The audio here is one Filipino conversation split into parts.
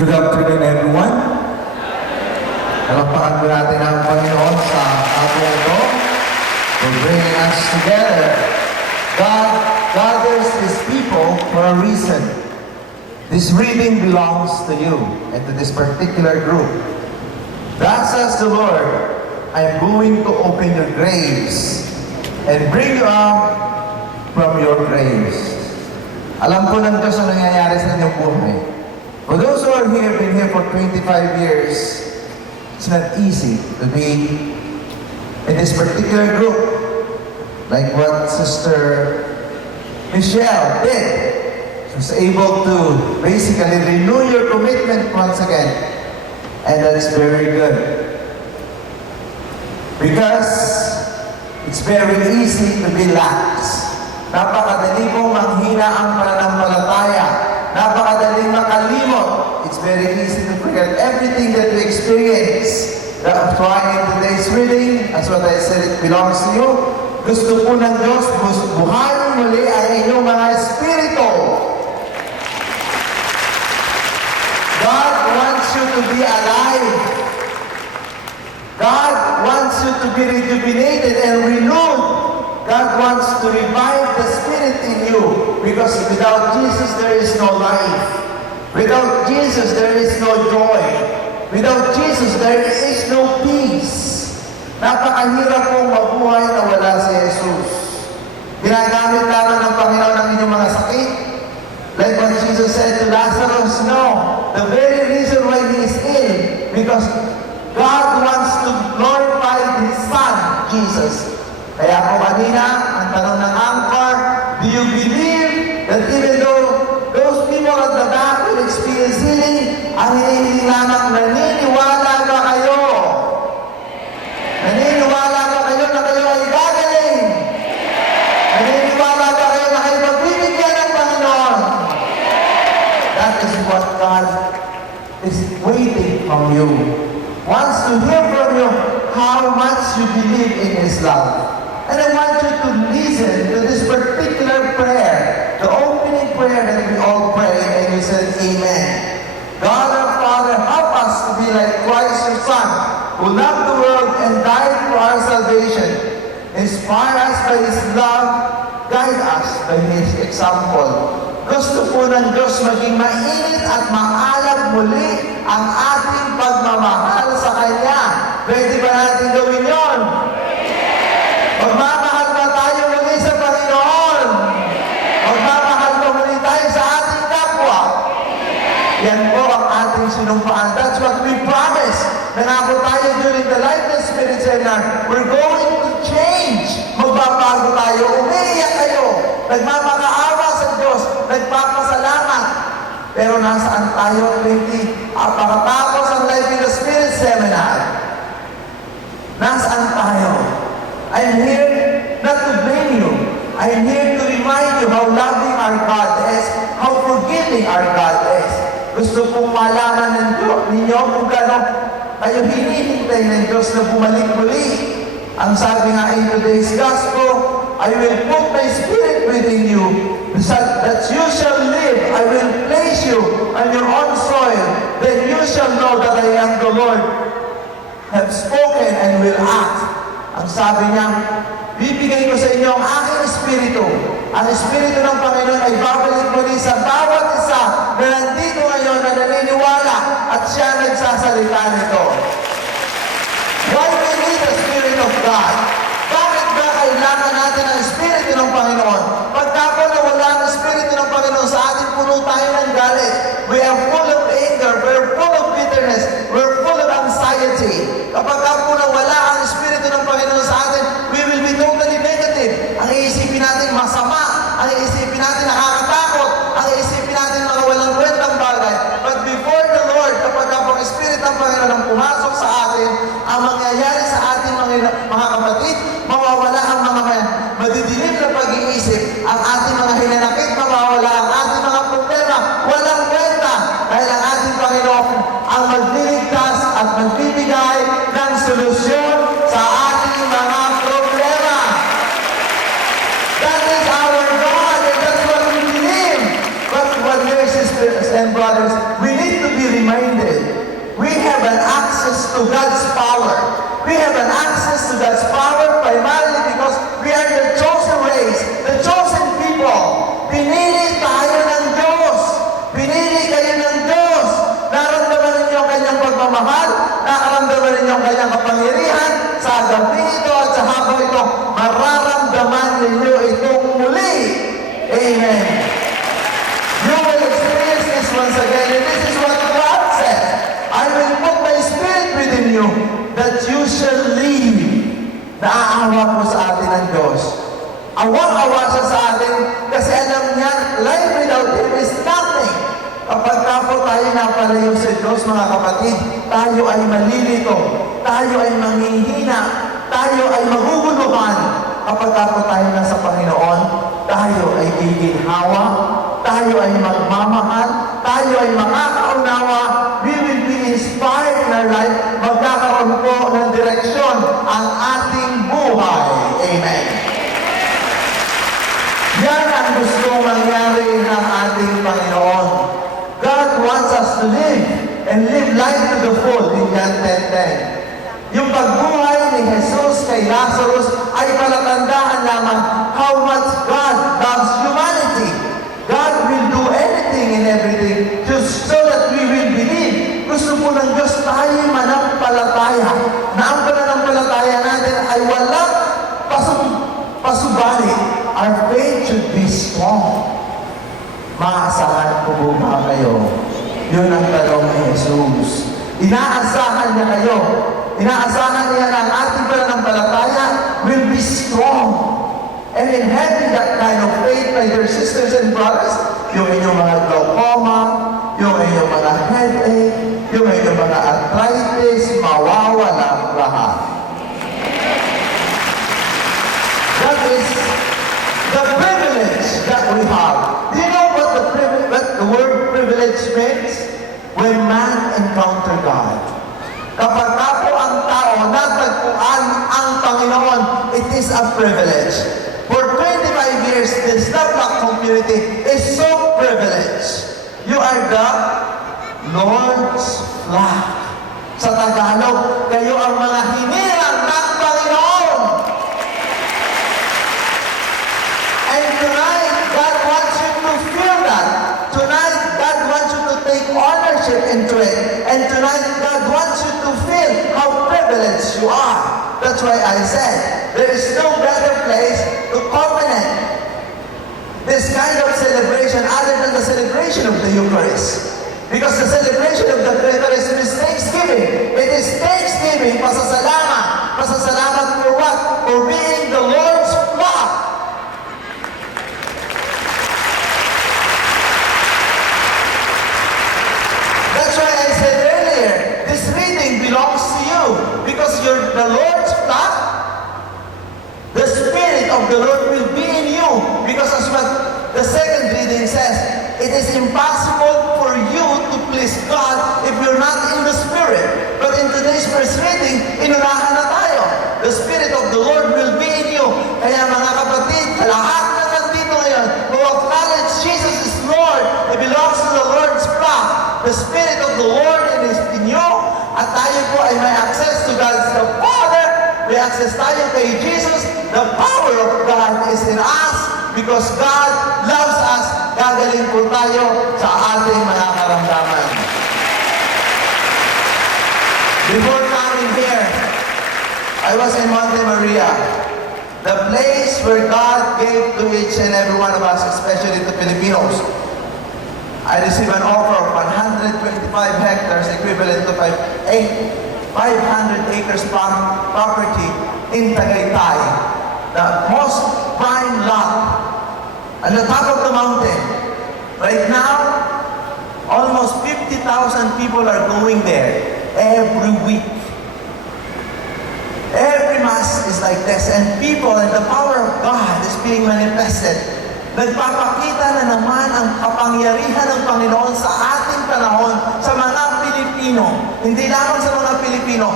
Good afternoon, everyone. Palakpakan po natin ang Panginoon sa ating ito for bringing us together. God gathers His people for a reason. This reading belongs to you and to this particular group. Thus says the Lord, I am going to open your graves and bring you out from your graves. Alam po ng Diyos ang nangyayari sa inyong buhay. For those who are here, been here for 25 years, it's not easy to be in this particular group. Like what Sister Michelle did. She was able to basically renew your commitment once again. And that's very good. Because it's very easy to be lax. Napakadali pong manghina ang pananampalataya. Napakadaling makalimot. It's very easy to forget everything that we experience. That's why in today's reading, as what I said, it belongs to you. Gusto po ng Diyos, buhayin muli ang inyong mga espiritu. God wants you to be alive. God wants you to be rejuvenated and renewed. God wants to revive the spirit in you. Because without Jesus, there is no life. Without Jesus, there is no joy. Without Jesus, there is no peace. Napakahirap pong mabuhay na wala si Jesus. Ginagamit lamang ng Panginoon ang inyong mga sakit. Like when Jesus said to Lazarus, no, the very reason why he is ill, because God wants to glorify His Son, Jesus. Kaya po kanina, ang tanong ng anchor, do you believe that even though those people at the back will experience healing, ang hinihiling lamang, naniniwala ba kayo? Naniniwala ba kayo na kayo ay gagaling? Naniniwala ba kayo na kayo magbibigyan ng Panginoon? That is what God is waiting from you. Wants to hear from you how much you believe in His love. And I want you to listen to this particular prayer, the opening prayer that we all pray, and you said, Amen. God our Father, help us to be like Christ your Son, who loved the world and died for our salvation. Inspire us by His love, guide us by His example. Gusto po ng Diyos maging mainit at maalam muli ang ating pagmamahal sa Kanya. Pwede ba natin gawin yon? Magmamahal ba tayo muli sa Panginoon? Magmamahal ba muli tayo sa ating kapwa? Yan po ang ating sinumpaan. That's what we promise. Nangako tayo during the Life and Spirit Seminar. We're going to change. Magbabago tayo. Umiiyak kayo. Nagmamakaawa sa Diyos. Nagpapasalamat. Pero nasaan tayo, 20? Pagkatapos ang Life in the Spirit Seminar, nasaan tayo? I'm here not to blame you. I'm here to remind you how loving our God is, how forgiving our God is. Gusto pong malaman ninyo kung gano'n kayo hinihintay ng Diyos na bumalik muli. Ang sabi nga in today's gospel, I will put my spirit within you, that you shall live. I will place you on your own soil. Then you shall know that I am the Lord, have spoken and will act. Ang sabi niya, bibigay ko sa inyo ang aking espiritu. Ang espiritu ng Panginoon ay babalik muli sa bawat isa na nandito ngayon na naniniwala at siya nagsasalita nito. Why we need the Spirit of God? Bakit ba kailangan natin ang espiritu ng Panginoon? Pagka po nawala ang espiritu ng Panginoon sa atin, puno tayo ng galit. We are full of anger. We're full of bitterness. We're full of anxiety. Kapag po nawala ang espiritu ng Panginoon sa atin, we will be totally negative. Ang iisipin natin masama. Ang iisipin natin nakakatakot. Ang iisipin natin mga walang kwentang bagay. But before the Lord, kapag po ang espiritu ng Panginoon ang pumasok sa atin, ang mangyayari sa ating mga kapatid, mawawala ang mga madidilim na pag-iisip. Ang ating mga hinanakit, mawawala ang ating mga problema. Walang kwenta. Dahil ang ating Panginoon ang magliligtas at magbibigay ng solusyon sa ating mga problema. That is our God, and that's what we believe. But what dear sisters and brothers, we need to be reminded to God's power. We have an access to God's power primarily because we are the chosen race, the chosen people. Pinili tayo ng Diyos. Pinili kayo ng Diyos. Naramdaman ninyo ang kanyang pagmamahal. Naramdaman ninyo ang kanyang kapangyarihan. Sa gabi ito at sa hapon ito, mararamdaman ninyo itong muli. Amen. You will experience this once again, and this is what God said. I will put my spirit within you, that you shall live. Naaawa po sa atin ang Diyos. Awang-awa siya sa atin kasi alam niya, life without Him is nothing. Kapag po tayo napalayo sa Diyos, mga kapatid, tayo ay malilito, tayo ay manghihina, tayo ay maguguluhan. Kapag po tayo nasa Panginoon, tayo ay giginhawa, tayo ay magmamahal, tayo ay makakaunawa, we will be inspired in our life, magkakaroon po ng direksyon ang ating buhay. Amen. Yan ang gusto mangyari ng ating Panginoon. God wants us to live and live life to the full in John 10:10. Yung pagbuhay ni Jesus kay Lazarus ay palatandaan lamang how much God loves humanity. God will do anything and everything just so that we will believe. Gusto po ng Diyos tayo manampalataya na ang pananampalataya natin ay walang pasubali. Our faith should be strong. Maasahan po ba kayo? Yun ang tanong ni Jesus. Inaasahan niya kayo. Inaasahan niya na ang ating pananampalataya will be strong. And in having that kind of faith, my dear sisters and brothers, yung inyong mga glaucoma, yung inyong mga headache, yung inyong mga arthritis, mawawala lahat. That is the privilege that we have. Do you know what the word privilege means? When man encounter God. Kapag po ang tao natagpuan ang Panginoon, it is a privilege. For 25 years, the Snaplock community is so privileged. You are the Lord's flock. Sa Tagalog, kayo ang mga hinirang ng Panginoon. And tonight, God wants you to feel that. Tonight, God wants you to take ownership into it. And tonight, God wants you to feel how privileged you are. That's why I said, there is no better place to culminate this kind of celebration other than the celebration of the Eucharist. Because the celebration of the Eucharist is Thanksgiving. It is Thanksgiving, pasasalamat. Pasasalamat for what? For being the Lord's flock. That's why I said earlier, this reading belongs to you because you're the Lord's flock. The Spirit of the Lord will be in you because as what the second reading says, it is impossible for you to please God if you're not in the Spirit. But in today's first reading, inunahan na tayo. The Spirit of the Lord will be in you. Kaya mga kapatid, lahat na nandito ngayon, who acknowledge Jesus is Lord, it belongs to the Lord's flock. The Spirit of the Lord is in you, at tayo po ay may access to God the Father. May access tayo kay Jesus. The power of God is in us because God loves us. Gagaling po tayo sa ating mga karamdaman. Before coming here, I was in Monte Maria, the place where God gave to each and every one of us, especially the Filipinos. I received an offer of 125 hectares, equivalent to 500 acres property in Tagaytay, the most prime lot on the top of the mountain. Right now, almost 50,000 people are going there every week. Every mass is like this, and people and the power of God is being manifested. Nagpapakita na naman ang kapangyarihan ng Panginoon sa ating panahon, sa mga Pilipino. Hindi lamang sa mga Pilipino.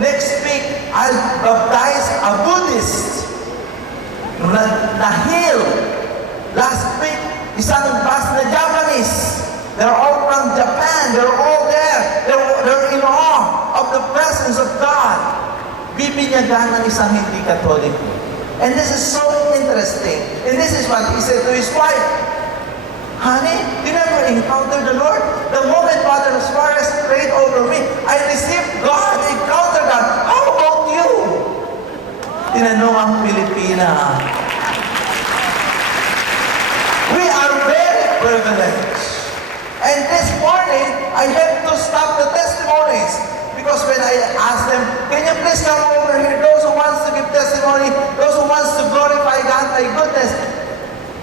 Next week, I'll baptize a Buddhist. Nahil. Last week, isang bus na Japanese. They're all from Japan. They're all there. They're in awe of the presence presence of God, bibinyagan ng isang hindi Katoliko. And this is so interesting. And this is what he said to his wife. Honey, you never encountered the Lord? The moment Father Suarez prayed over me, I received God, encountered God. How about you? Tinanong ang Pilipina. We are very privileged. And this morning, I have to stop the testimonies. Because when I ask them, can you please come over here? Those who wants to give testimony, those who wants to glorify God, my goodness.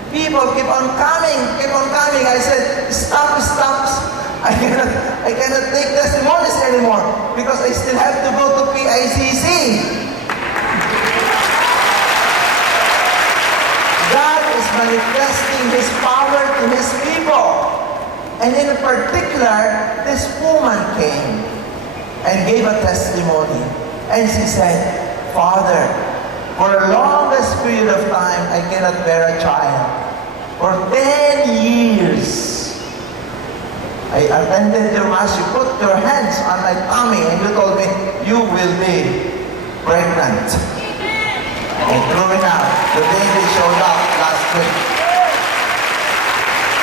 People keep on coming, keep on coming. I said, stop. I cannot take testimonies anymore because I still have to go to PICC. God is manifesting His power to His people. And in particular, this woman came and gave a testimony. And she said, Father, for the longest period of time, I cannot bear a child. For 10 years, I attended your mass. You put your hands on my tummy and you told me, you will be pregnant. And true enough, the baby showed up last week.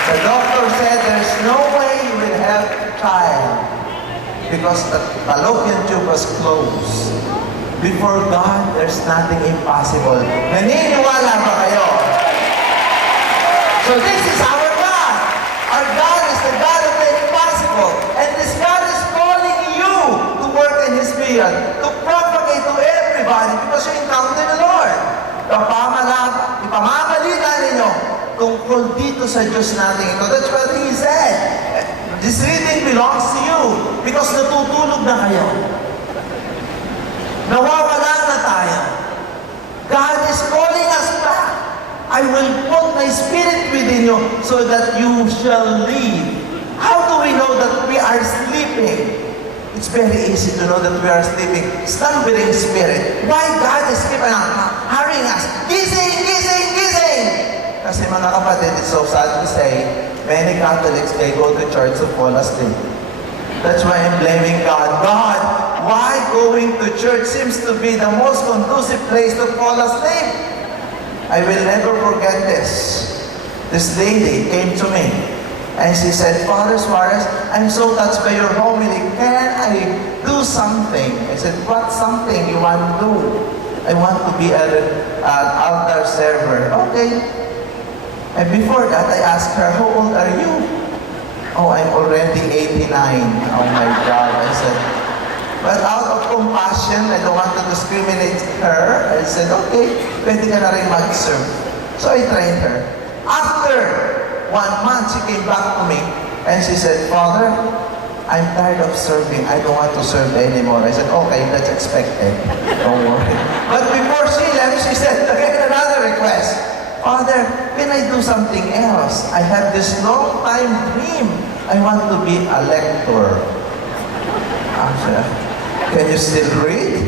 The doctor said there's no way you will have a child because the fallopian tube was closed. Before God, there's nothing impossible. Naniniwala ba kayo? So this is our God. Our God is the God of the impossible. And this God is calling you to work in His field, to propagate to everybody because you encounter the Lord. Ipamamalita ninyo tungkol dito sa Diyos natin ito. That's what He said. This reading belongs to you because natutulog na kayo. Nawawala na tayo. God is calling us back. I will put my spirit within you so that you shall live. How do we know that we are sleeping? It's very easy to know that we are sleeping. Slumbering spirit. Why God is keeping hurrying us? Gising! Kasi mga kapatid, it's so sad to say, many Catholics, they go to church to fall asleep. That's why I'm blaming God. God, why going to church seems to be the most conducive place to fall asleep? I will never forget this. This lady came to me and she said, Father Suarez, I'm so touched by your homily. Can I do something? I said, what something you want to do? I want to be an altar server. Okay. And before that, I asked her, how old are you? Oh, I'm already 89. Oh my God. I said, but out of compassion, I don't want to discriminate her. I said, okay, pwede ka na rin mag-serve. So I trained her. After 1 month, she came back to me and she said, Father, I'm tired of serving. I don't want to serve anymore. I said, okay, that's expected. Don't worry. But before she left, she said, again, another request. Father, can I do something else? I have this long time dream. I want to be a lector. Can you still read?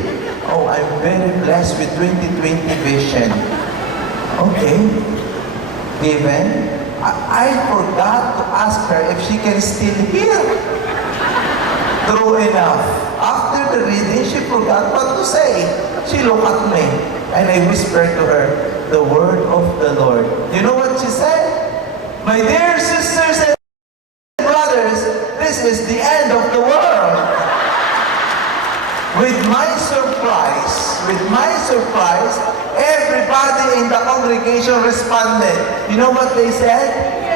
Oh, I'm very blessed with 20/20 vision. Okay. Given, I forgot to ask her if she can still hear. True enough. After the reading, she forgot what to say. She looked at me and I whispered to her, the word of the Lord. You know what she said? My dear sisters and brothers, this is the end of the world. With my surprise, everybody in the congregation responded. You know what they said?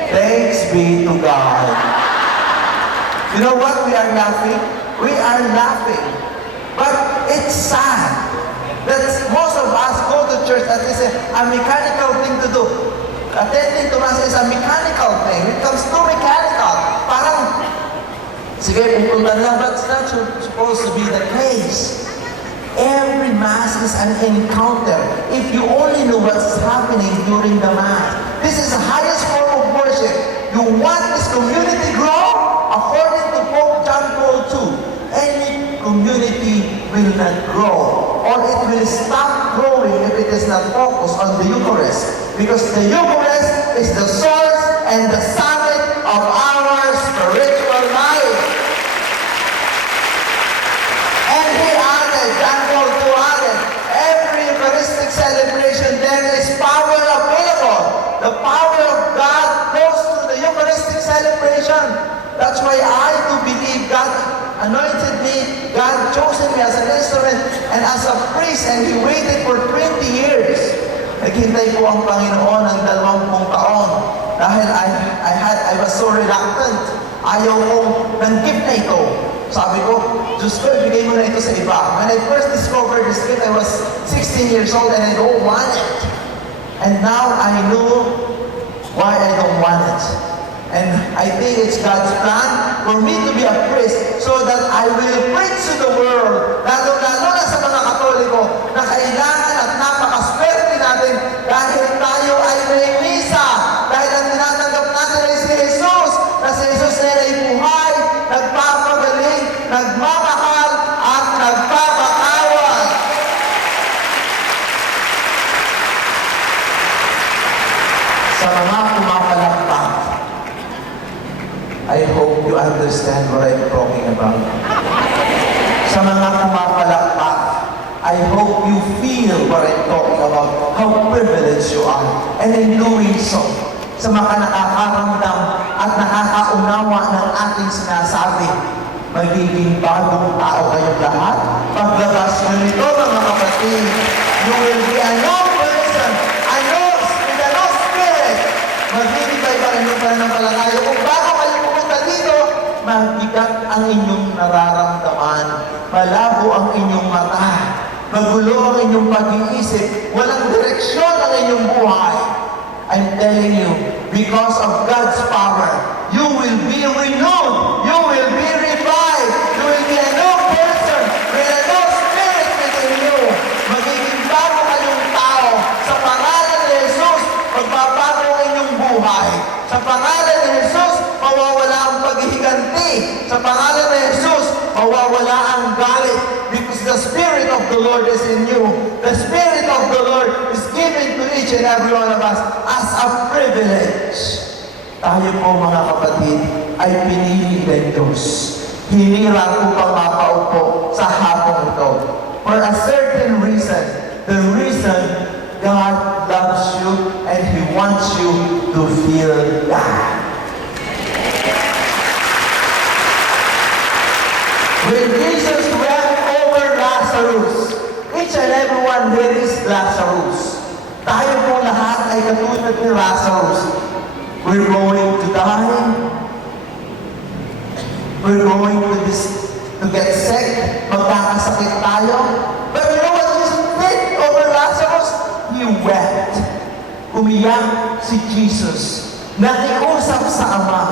Thanks be to God. You know what we are laughing? We are laughing. But it's sad that most of us go to church and it's a mechanical thing to do. Attending to Mass is a mechanical thing. It becomes too mechanical. Parang, sige, pupunta lang, but it's not supposed to be the case. Every Mass is an encounter. If you only know what's happening during the Mass. This is the highest form of worship. You want this community to grow? According to Pope John Paul II, any community will not grow. Or it will stop growing if it is not focused on the Eucharist. Because the Eucharist is the source and the summit of our spiritual life. And He That's why I do believe God anointed me, God chosen me as an instrument and as a priest, and He waited for 20 years. Naghintay ko ang Panginoon ng 20 taon dahil I was so reluctant. Ayaw ko ng gift na ito. Sabi ko, Diyos ko, ibigay mo na ito sa iba. When I first discovered this gift, I was 16 years old and I don't want it. And now I know why I don't want it. And I think it's God's plan for me to be a priest so that I will preach to the world, lalo-lalo na sa mga Katoliko, na kailangan at napakaswerte natin dahil tayo ay may misa. Dahil ang tinatanggap natin ay si Jesus, na si Jesus ay buhay, nagpapagaling, nagmamahal, at nagpapatawad. Sa mga pumapalakpak, I hope you understand what I'm talking about. Sa mga pumapalakpak, I hope you feel what I'm talking about, how privileged you are. And in doing so, sa mga nakakaramdam at nakakaunawa ng ating sinasabi, magiging bagong tao kayong lahat. Paglabas nyo nito, mga kapatid, you will be a new person, a new spirit. Magiging kayo ang inyong pananampalataya. Kung bago kayo pumunta dito, mabigat ang inyong nararamdaman. Malabo ang inyong mata. Magulo ang inyong pag-iisip. Walang direksyon ang inyong buhay. I'm telling you, because of God's power, you will be renewed. You will be revived. You will be a new person with a new spirit within you. Magiging bago kayong tao. Sa pangalan ni Jesus, magbabago ang inyong buhay. Sa pangalan ni Jesus, mawawala ang paghihiganti. Sa pangalan ni Jesus, mawawala ang galit. Because the Spirit of the Lord is in you. The Spirit of the Lord is given to each and every one of us as a privilege. Tayo po mga kapatid ay pinili ng Diyos. Hinirang upang mapaupo sa hapong ito. For a certain reason. The reason God loves you and He wants you to feel that. When Jesus wept over Lazarus, each and every one here is Lazarus. Tayo po lahat ay katulad ni Lazarus. We're going to die. We're going to get sick. Magkakasakit tayo. But you know what Jesus did over Lazarus? He wept. Umiyak si Jesus. Nakiusap sa Ama.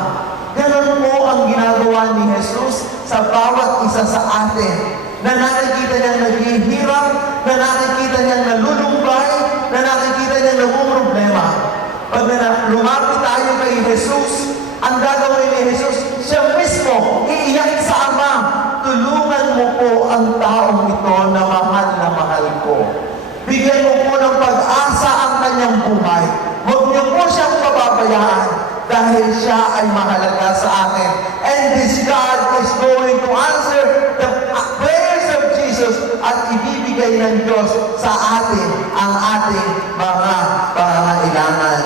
Ganon po ang ginagawa ni Jesus sa bawat isa sa atin. Na nakikita niyang naghihirap, na nakikita niyang nalulumbay, na nakikita niyang namumroblema. Pag lumapit tayo kay Jesus, ang gagawin ni Jesus, siya mismo iiyak sa Ama. Tulungan mo po ang taong ito na mahal ko. Bigyan mo po ng pag-asa ang kanyang buhay. Huwag niyo po siyang pababayaan dahil siya ay mahalaga sa atin. And this God is going to answer the prayers of Jesus at ibibigay ng Diyos sa atin ang ating mga pangangailangan.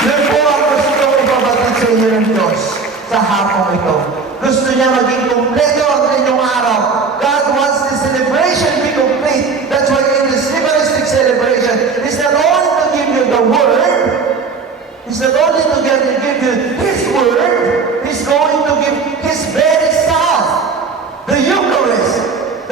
Yun po ang gusto kong ipabatid sa inyo ng Diyos sa hapong ito. Gusto niya maging kompleto ang inyong araw. God wants this celebration to be complete. That's why in this Eucharistic celebration, it's not only to give you the Word, it's not only to give you His Word, He's going to give His very self. The Eucharist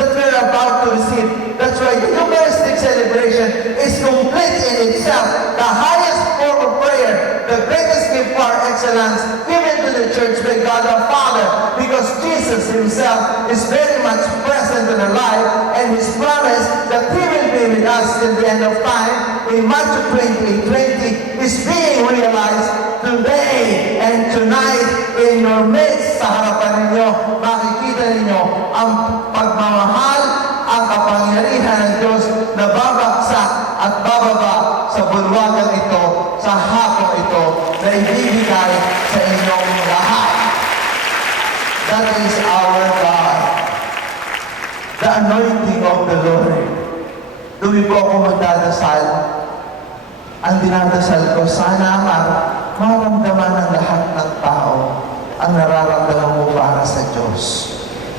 that we're about to receive. That's why the Eucharistic celebration is complete in itself. The highest form of prayer, the greatest gift par excellence given to the church by God the Father, because Jesus Himself is very much present in our life, and His promise that He will be with us till the end of time in Matthew 20:20 is being realized today and tonight in your midst. Sa harapan ninyo, makikita ninyo ang pagmamahal, ang kapangyarihan ng Diyos na babagsak at bababa sa bulwagan ito, sa hapon ito, na ibibigay sa inyong lahat. That is our God. The anointing of the Lord. Tuwi po ako magdadasal. Ang dinadasal ko, sana maramdaman ng lahat ng tao ang nararamdaman mo para sa Diyos.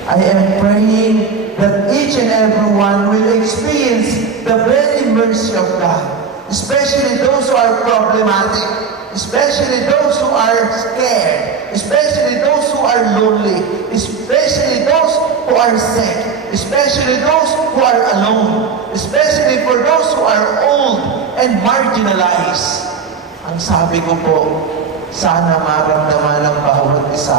I am praying that each and every one will experience the very mercy of God, especially those who are problematic, especially those who are scared, especially those who are lonely, especially those who are sick, especially those who are alone, especially for those who are old and marginalized. Ang sabi ko po, sana maramdaman ng bawat isa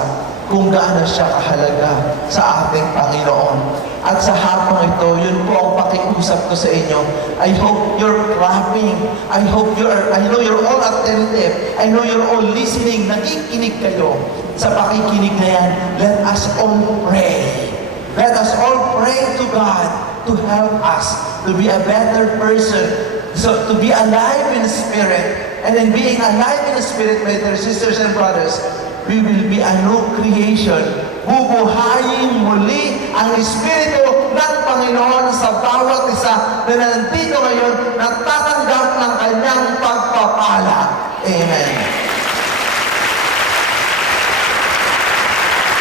kung gaano siya kahalaga sa ating Panginoon. At sa hapong ito, yun po ang pakiusap ko sa inyo. I hope you're clapping. I know you're all attentive. I know you're all listening. Nakikinig kayo. Sa pakikinig na yan, let us all pray. Let us all pray to God to help us to be a better person. So, to be alive in the Spirit. And in being alive in the Spirit, my dear sisters and brothers, we will be a new creation. Bubuhayin muli ang Espiritu ng Panginoon sa bawat isa na nandito ngayon na tatanggap ng kanyang pagpapala. Amen.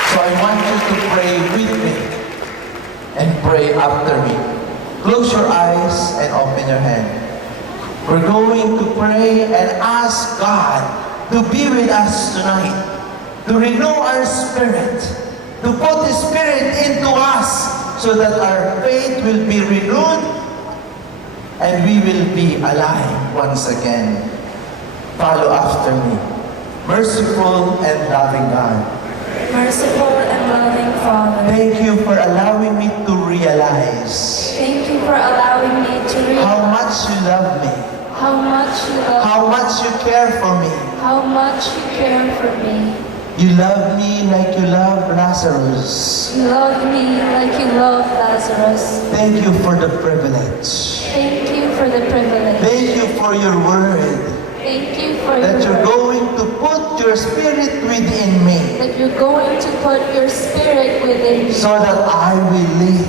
So I want you to pray with me and pray after me. Close your eyes and open your hand. We're going to pray and ask God to be with us tonight, to renew our spirit, to put His Spirit into us so that our faith will be renewed and we will be alive once again. Follow after me. Merciful and loving God, Merciful and loving Father, thank you for allowing me to realize thank you for allowing me to how realize much you love me, how much you love, how much you care for me. how much you care for me. You love me like you love Lazarus. You love me like you love Lazarus. Thank you for the privilege. Thank you for the privilege. Thank you for your word Thank you for that your you're word, going to put your spirit within me that you're going to put your spirit within me so that I will live.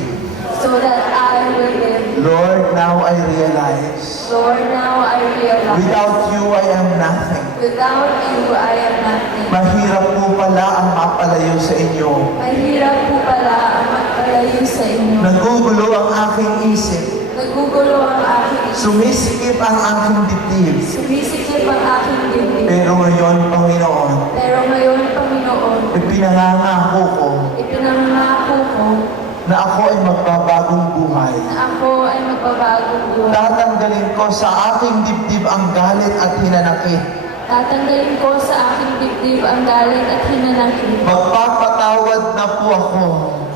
so that I will live. Lord, now I realize Lord, now I realize without you I am nothing. without you I am nothing. Mahirap po pala ang mapalayo sa inyo. Mahirap po pala ang magpalayo sa inyo. Nagugulo ang aking isip. Nagugulo ang aking isip. Sumisikip ang aking dibdib. Sumisikip ang aking dibdib. Pero ngayon, Panginoon, Pero ngayon, Panginoon, ipinangangako ko ipinangako ko na ako ay magbabagong buhay. na ako ay magbabagong buhay. Tatanggalin ko sa aking dibdib ang galit at hinanakit. Tatanggalin ko sa aking dibdib ang galit at hinanakit. Magpapatawad na po ako.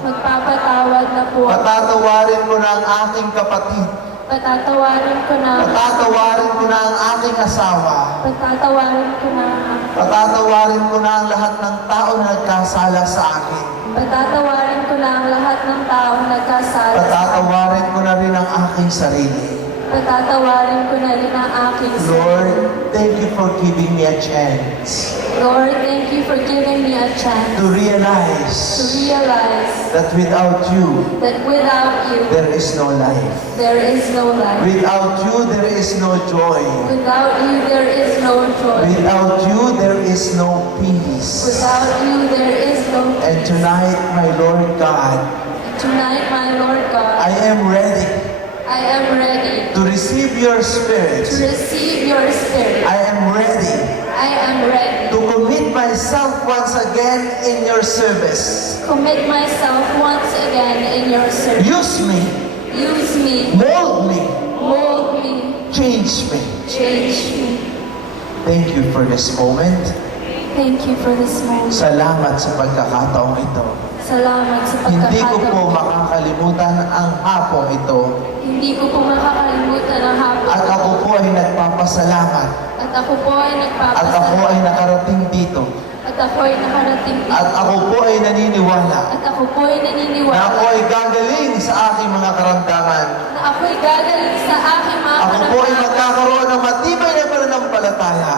Magpapatawad na po ako. Patatawarin ko na ang aking kapatid. Patatawarin ko na. Patatawarin ko na ang aking asawa. Patatawarin ko na. Patatawarin ko na ang lahat ng tao na nagkasala sa akin. Patatawarin ko na ang lahat ng taong nagkasala. Patatawarin ko na rin ang aking sarili. Patatawarin ko na rin ang aking sarili. Lord, thank you for giving me a chance Lord, thank you for giving me a chance to realize to realize that without you, that without you, there is no life. there is no life. Without you, there is no joy. Without you, there is no joy. Without you, there is no peace. Without you, there is no And peace. tonight, my Lord God, Tonight, my Lord God, I am ready I am ready to receive your Spirit. to receive your Spirit. I am ready I am ready to commit myself once again in your service. to commit myself once again in your service. Use me, Use me, mold me, mold me, change me. change me. Thank you for this moment. Thank you for this moment. Salamat sa pagkakataong ito. Salamat sa Hindi ko po pagkakataon. makakalimutan ang hapong ito. Hindi ko po makakalimutan ang hapon. At ako po ay nagpapasalamat. At ako po ay At ako ay nagpapasalamat. nakarating dito. At ako ay nakarating dito. At ako po ay naniniwala At ako po ay na naniniwala ako ay gagaling sa aking mga karamdaman. na ako ay gagaling sa aking mga Ako po ay karamdaman. magkakaroon ng matibay na pananampalataya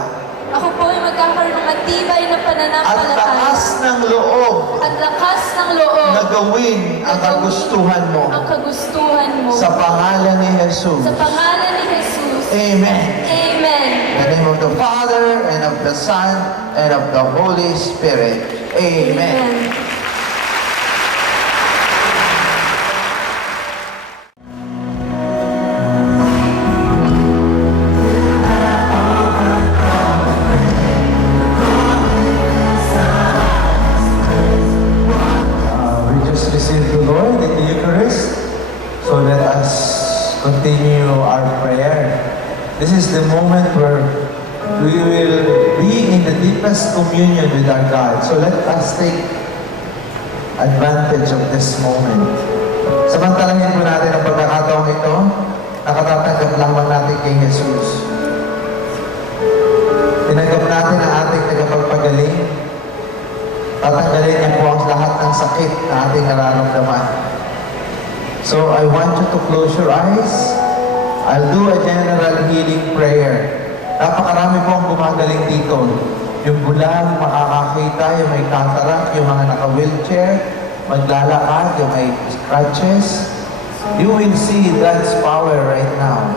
Ako po ay magkakaroon ng matibay na at pananampalataya lakas ng loob at lakas ng loob na gawin ang kagustuhan mo ang kagustuhan mo sa pangalan ni Jesus. sa pangalan ni Jesus. Amen. Amen. In the name of the Father, and of the Son, and of the Holy Spirit. Amen. We just received the Lord in the Eucharist, so let us continue our prayer. This is the moment where we will be in the deepest communion with our God. So let us take advantage of this moment. Samantalahin po natin ang pagkakataong ito, nakatatanggap lamang natin kay Jesus. Tinanggap natin ang ating tagapagpagaling. Tatanggalin niya po ang lahat ng sakit na ating nararamdaman. So I want you to close your eyes. I'll do a general healing prayer. Napakarami po ang gumagaling dito. Yung bulag, makakakita, yung may cataract, yung mga naka-wheelchair, maglalakad, yung may crutches. You will see God's power right now.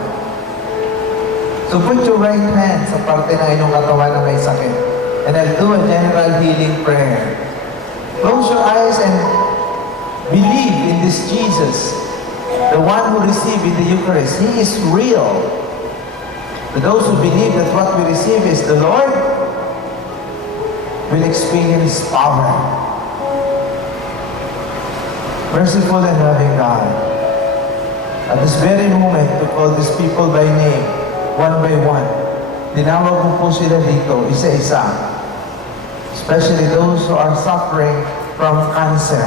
So put your right hand sa parte ng inyong katawan na may sakit. And I'll do a general healing prayer. Close your eyes and believe in this Jesus, the one who received in the Eucharist. He is real. For those who believe that what we receive is the Lord, will experience power. Merciful and loving God, at this very moment, to call these people by name, one by one, tinawag mo po sila dito, isa-isa. Especially those who are suffering from cancer.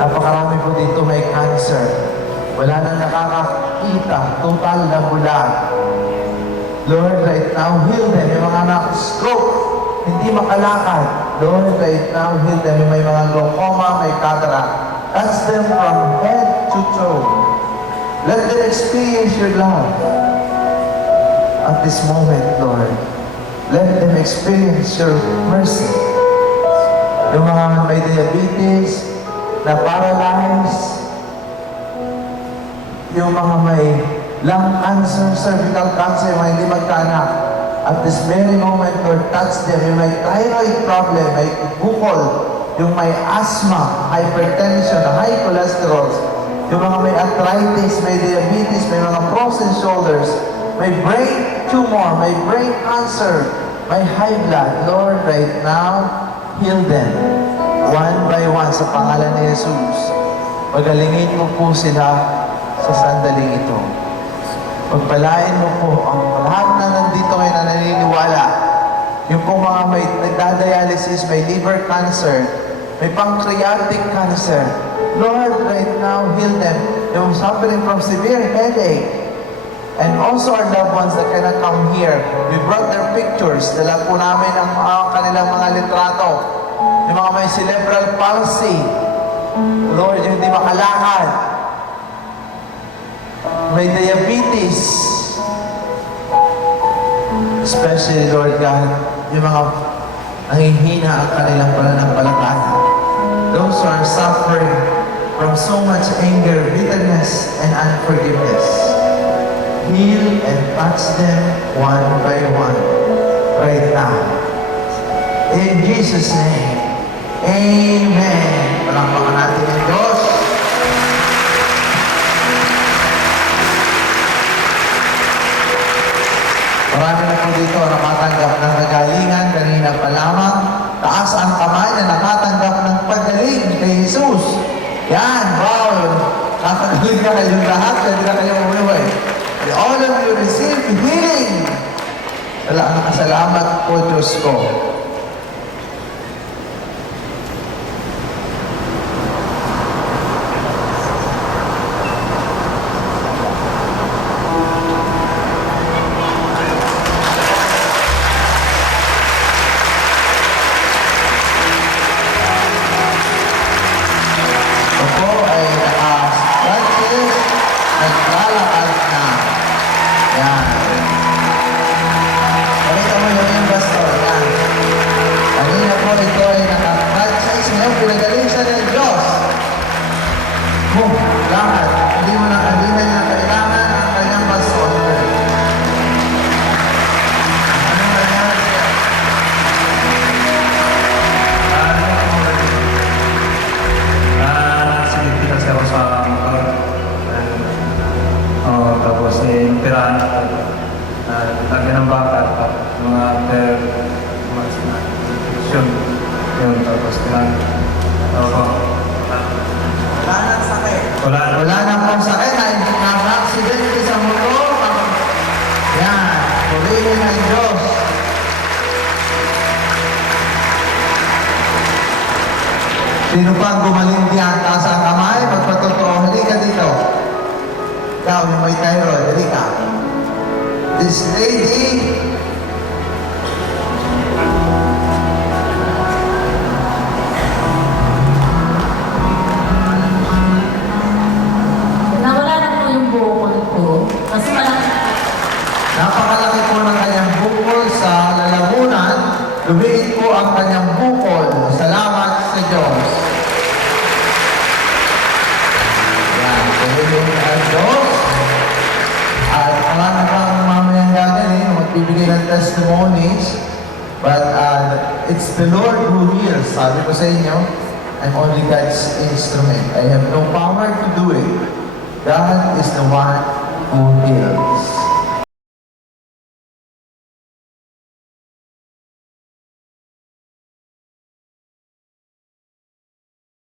Napakarami po dito may cancer. Wala nang nakakakita, total na bulag. Lord, right now, heal them. Yung mga stroke, hindi makalakad. Lord, right now, heal them. Yung may mga glaucoma, may cataract. Touch them from head to toe. Let them experience your love at this moment, Lord. Let them experience your mercy. Yung mga may diabetes, na paralyzed, yung mga may lung cancer, cervical cancer, yung mga hindi magkaanak. At this very moment, Lord, touch them. Yung may thyroid problem, may bukol, yung may asthma, hypertension, high cholesterol, yung mga may arthritis, may diabetes, may mga frozen shoulders, may brain tumor, may brain cancer, may high blood. Lord, right now, heal them. One by one sa pangalan ni Jesus. Pagalingin mo po sila sa sandaling ito. Pagpalain mo po ang lahat na nandito ngayon na naniniwala. Yung po mga may nagdadialysis, may liver cancer, may pancreatic cancer. Lord, right now, heal them. Yung suffering from severe headache. And also our loved ones that cannot come here. We brought their pictures. Dala po namin ang kanilang mga litrato. Yung mga may cerebral palsy. Lord, yung hindi makalakad. May diabetes. Especially, Lord God, yung mga nanghihina ang kanilang pananampalataya. Those who are suffering from so much anger, bitterness, and unforgiveness. Heal and touch them one by one right now. In Jesus' name, Amen. Palakpakan natin ang Diyos. Marami na po dito nakatanggap ng nagalingan kanina pa lamang. Taas ang kamay na nakatanggap ng pagaling kay Jesus. Yan, wow! Nakagaling ka kayong lahat, pwede na kayong umuwi. All of you receive healing. Salamat po, Diyos ko. Ako ay naka-scratches, naglalakad na. Yan. Pakita mo yung pastor. Yan. operahan ako. Lagyan ng baka, mga after months na infection. Yun, tapos Wala nang sakit. wala Wala na pong sakit. Na-accident sa motor. Yan. Purihin ang Diyos. Sino pang gumaling diyan? Taas ang kamay. Magpatotoo. Halika dito. Ikaw, yung may thyroid. Halika. This lady, Nawala na po yung bukol ko. Kasi malaki. napakalaki po ng kanyang bukol sa lalamunan. Lumiit po ang kanyang bukol. Salamat sa Diyos. Yan. Purihin ang Diyos. At marami pang mamayang gagaling, magbibigay ng testimonies. But it's the Lord who heals. Sabi ko sa inyo, I'm only God's instrument. I have no power to do it. God is the one who heals.